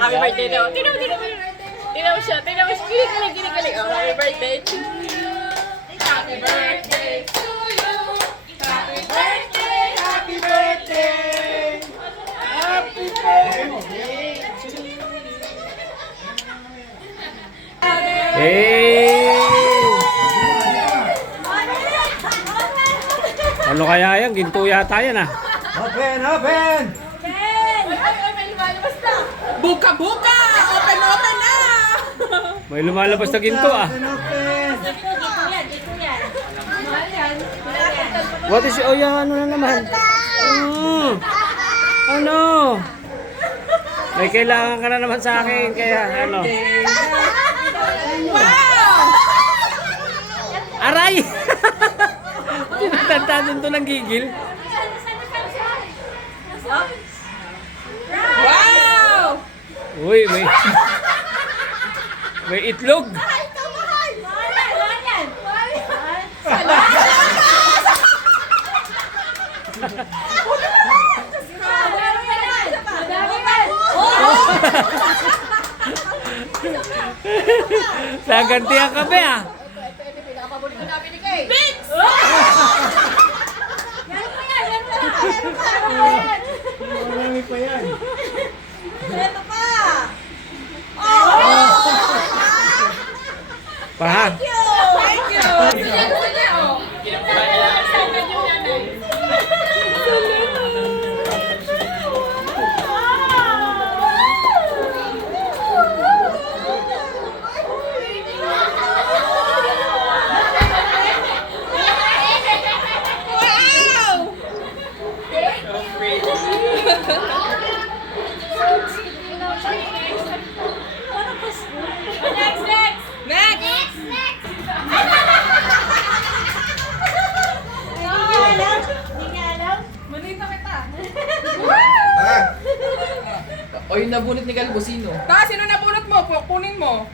Happy birthday daw. Tinaw siya. Kinikilig. Oh, happy birthday to you. Happy birthday to you. Happy birthday. Happy birthday. Happy birthday to you. Hey! Ano kaya yan? Ginto yata yan ah. Open! Open! May lumalabas na. Buka! Open na! May lumalabas na ginto ah. Open! Open! What is oh yung ano na naman? Ano? May kailangan ka na naman sa akin kaya ano? Wow! Aray! Tinatanda din to ng gigil. Wow! Uy, may itlog. Nagantihan ka ba ah? Vince! Marami pa yan. Ito pa! Pa. Thank you! O yung nabunot ni Galbo, sino? Sino nabunot mo? Kunin mo.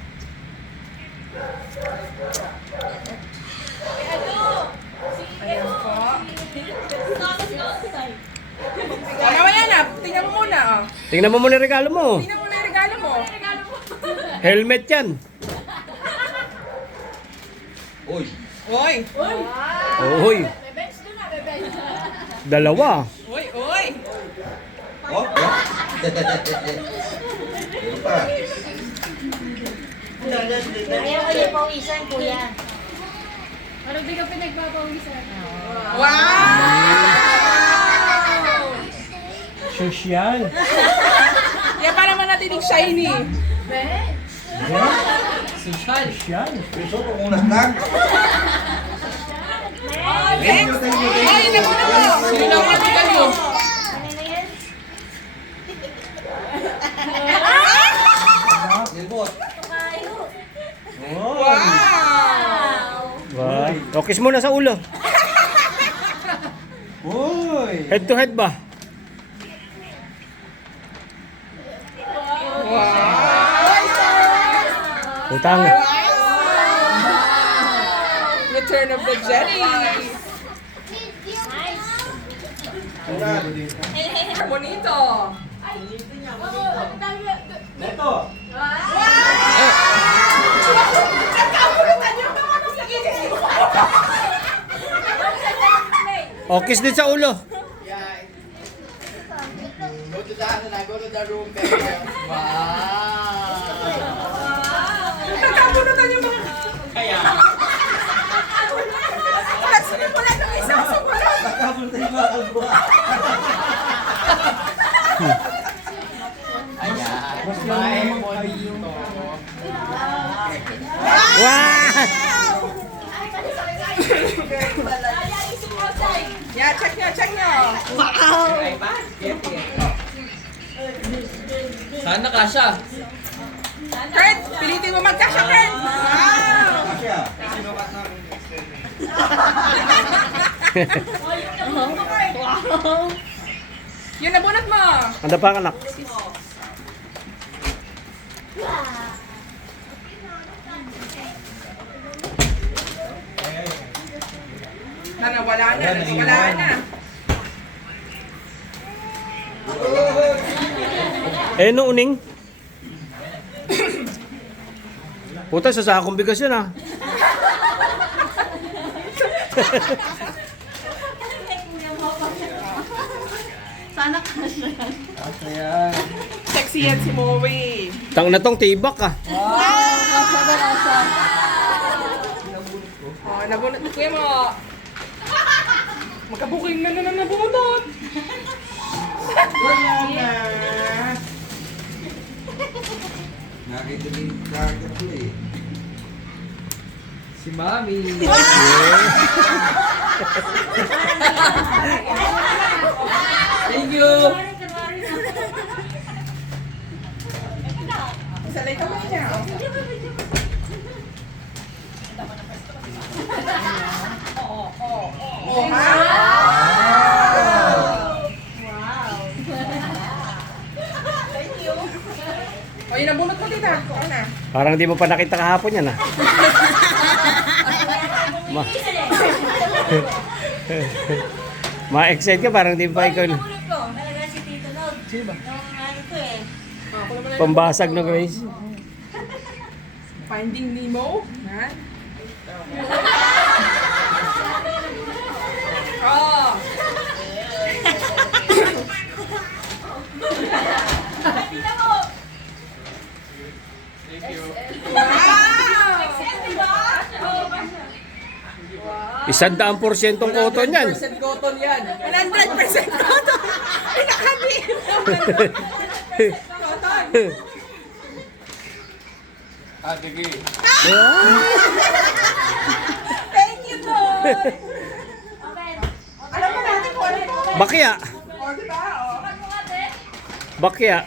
Ayan po. Mamaya na. Tingnan mo muna. Oh. Tingnan mo muna yung regalo mo. Tingnan mo na yung regalo mo. Helmet yan. Uy! Oy! Uy. Dalawa. Oy! Oh? Ano pa? Ayaw ko yung pawisan, kuya. Parang di ka pinagpapawisan. Wow! Social. Yan para naman natin yung shiny. Social! Social. Gusto ko muna tag. Next! Ay, nabunot mo! Sino na ang matigal mo? Ano na yan? Gilbot. Oh. Wow! Wow. Kiss muna sa ulo. Uy. Head to head ba? Utang. Return of the Jedi. Bonito. Neto. O, kiss din sa ulo. Go to the room. Nagkabunutan yung mga... Kaya. Nagsimula ng isang simula. Nakapunta yung mga kalbo. Ayan. Mas May naman mo kayo. dito. Wow! Yeah, check nyo. Ay, ba? Get it. Sana kasha. Kurt, pilitin mo magkasya, Kurt. Wow! Kasya. Yung nabunot mo. Ano pa anak? Wala na. Eh, no uning? Puta, sa sakong bigas yun ah. Sana kasya. Asa yan. Sexy yan si Moe. Tang na tong tibak ah. Oh, nabunot mo kuya mo. Magkabuking na nabunot. Wala na. Nakita din kagad ko eh. Si Mami. Thank you. Salay ka mo niya. Oh, ha? O, yun nabunot mo tita. Oo na. Parang di mo pa nakita kahapon yan ah. Ma-excite ka, parang di pa ikaw na. Talaga si Tito Log. Sino ba? Yung ano ko eh. Pambasag na Grace. Finding Nemo. Ha? Oh. Wow! 100% cotton yan. 100% cotton yan. 100% cotton. Pinakabihin. 100% cotton. Sige. Thank you, Lord. Alam mo natin kung ano ito. Bakya. O, diba? O. Bakya.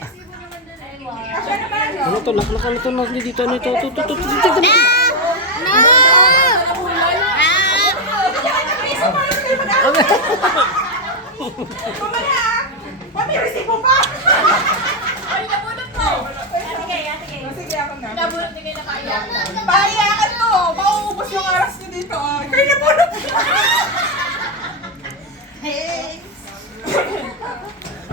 Kasya naman, no? Ano to? Ano to? Dito. Ano ito? Ito. Mamaya, mami, resibo pa. Ay, nabunot mo. Sige, ako na. Nabunot din kayo na kaya. Pahayakan mo. Mauubos yung oras ko dito. Kayo nabunot mo.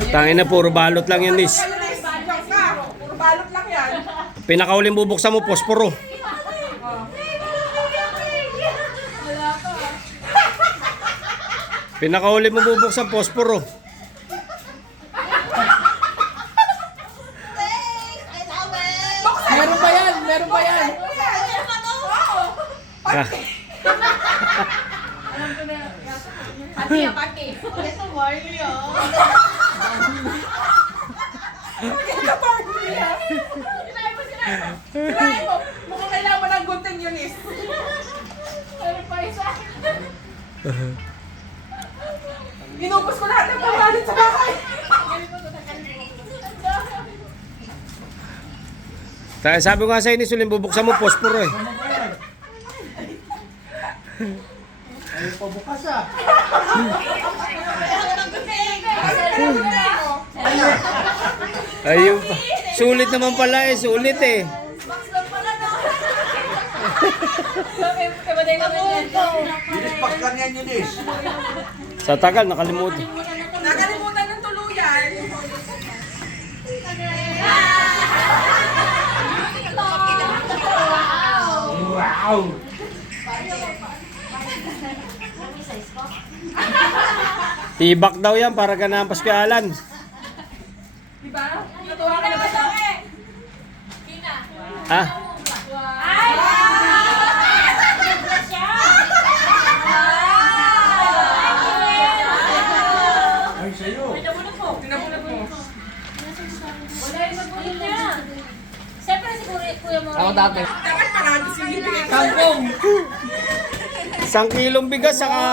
Tangin na, puro balot lang yan, Nis. Kayo na isang ka. Puro balot lang yan. Pinakauling bubuksan mo, posporo. Pinakauling mo bubuksan, posporo. Meron pa yan. Meron pa yan. Ah, Pati. Ito, Barbie oh. Maganda Barbie yan. Sirain mo. Mukhang kailangan mo ng gunting yun, Is. Meron pa isa. Inubos ko lahat ng pamalit sa bahay. sabi ko nga sa'yo, Nis, uling bubuksan mo, posporo eh. Ayaw pa bukas ah. Ayun pa. Sulit naman pala eh, sulit eh. Pagkan yan yun eh. Sa tagal, nakalimutan. Nakalimutan ng tuluyan. Wow! Tibak daw yan para ganahan paspyalan. Diba? Natuwa ka na ba sa akin? Ha? Ay, sa'yo. Tinabunot mo. Wala yung magbunot niya. Siyempre si Kuya mo. Ako dati. Dapat marami yung bibigay ko. Kangkong. 1 kilong bigas saka...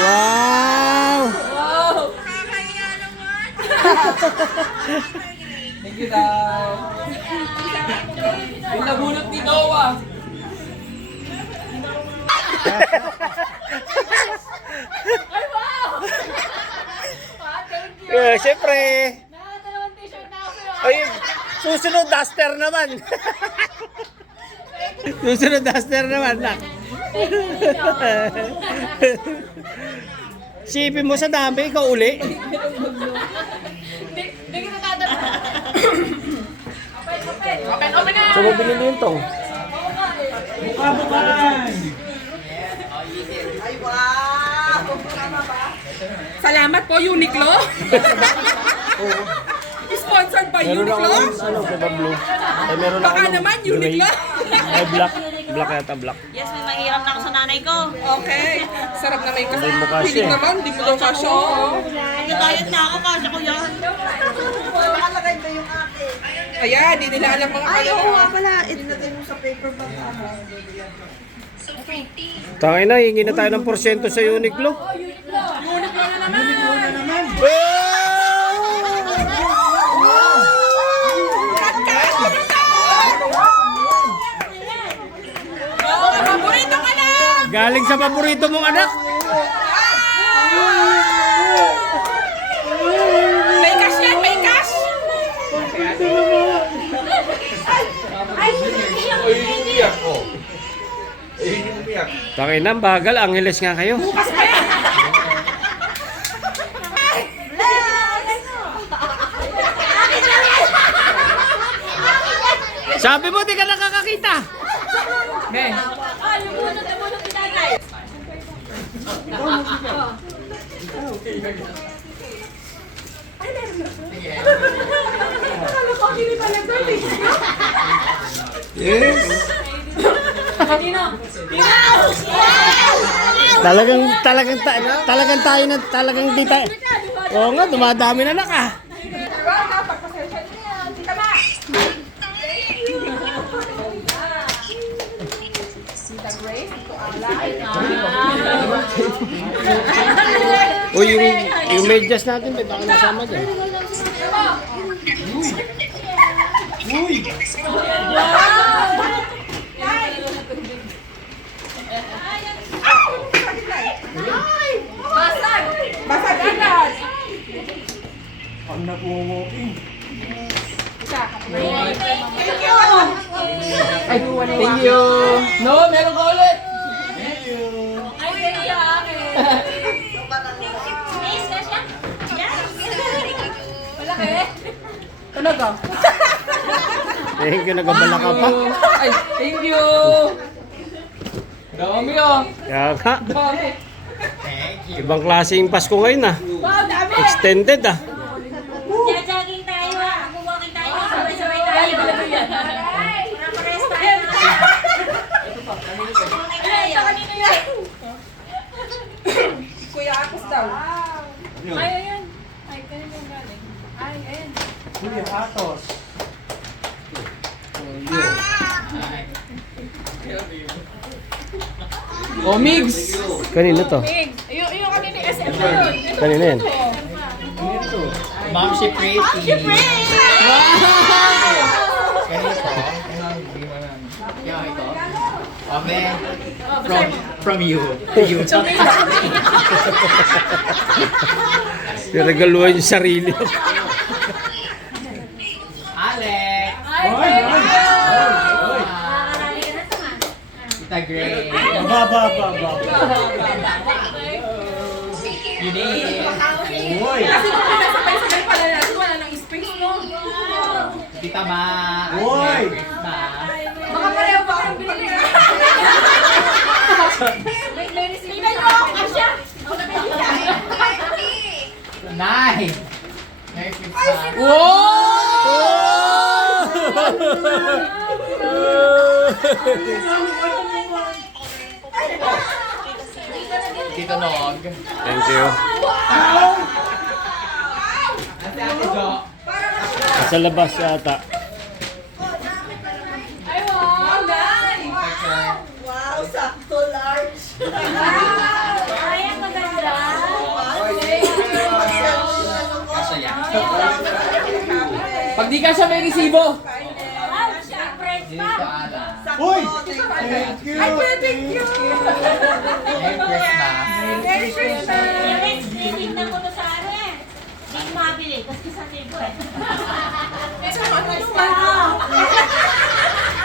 Wow! Thank you daw. Yung nabunot ni Noah. Ay, wow! Thank you. Siyempre. Nakakadalawang t-shirt na ako sa'yo. Ay, susunod duster naman. Susunod duster naman. Nak. Sipin mo sa dami, ikaw uli. Hindi kita tatanong. Saan mo binili yun tong? Salamat po, Uniqlo. Sponsored by Meron ako Uniqlo. ano, diba blue? Ay, meron ako Baka ng naman, gray. Uniqlo. Ay, black. Black yata, black. Yes, may manghiram na ako sa nanay ko. Okay. Sarap na may Hindi mo kasya Piling eh. naman, di mo daw kasya. Oo. Nagdayat na ako, kasya ko yan. Ayan, di nila alam mga kalaro. Tangay na, hingi na tayo ng porsyento sa Uniqlo. Uniqlo na naman. Oo, paborito ka na. Galing sa paborito mong anak. May cash yan, may cash. Ay, yun yung umiyak ko. Ay, yun yung umiyak. Tangay na, bagal. Angeles nga kayo. Bukas pa yan. Sabi mo, di ka nakakakita. Ben. Ah, lumunod si tatay. Akala ko hindi pala doon eh. Yes. Dino. Talagang tayo na, talagang di tayo. Oo nga, dumadami na naka. Diba? Pagpasensya niyo yan. Tita Ma. Tita Grace, ito alay. O yung medyas natin, may baka nasama dyan. Basag! Basag agad! Ang nakuwalking. Isa. Thank you! Ay, thank you. No, meron ka ulit. Ay, ganyan sa akin. Yes, kasya? Yes. Malaki. Tunog oh. Thank you, nagabala ka pa. Ay, thank you. Dami oh. Kaya ka, Dami. ibang klase yung Pasko ngayon ah. Wow, dami! Extended ah. Jajaging tayo ah. Mag-walking tayo. Sabay-sabay tayo. Para-pares tayo. Walking tayo. Kanino yan? Kuya Akos daw. Ay, ayan. Ay, kanino yung galing? Ay, ayan. Oh, Migs. Kanino to? Mig, yung kanina SM na yun. Ito, Kanina yan. Ma'am, si Pretty. Yung ito. Okay. From you. To you. Regaluhan yung sarili. Alex. Ay, thank you. Nakakarami ka na ito nga. Tita Gray. Eunice. Kasi kung pinasabay-sabay pala natin, wala nang space, no? Tita Ma. Merry Christmas. Baka pareho ba ang binili na? Tingnan niyo ako, Asya. Nay. Merry Christmas. Tito Nog. Thank you. Ate Jo. Sa labas yata. Ay, wow. Wow, sakto large. Ay, ang maganda. Kasaya. Pag di ka siya may resibo. Wow, syempre Dito pa. Ala. Ay, kuya, thank you! Merry Christmas. Merry Christmas! Titignan ko to sa ano eh. Hindi ko mabili kasi 1,000 eh. Ano yung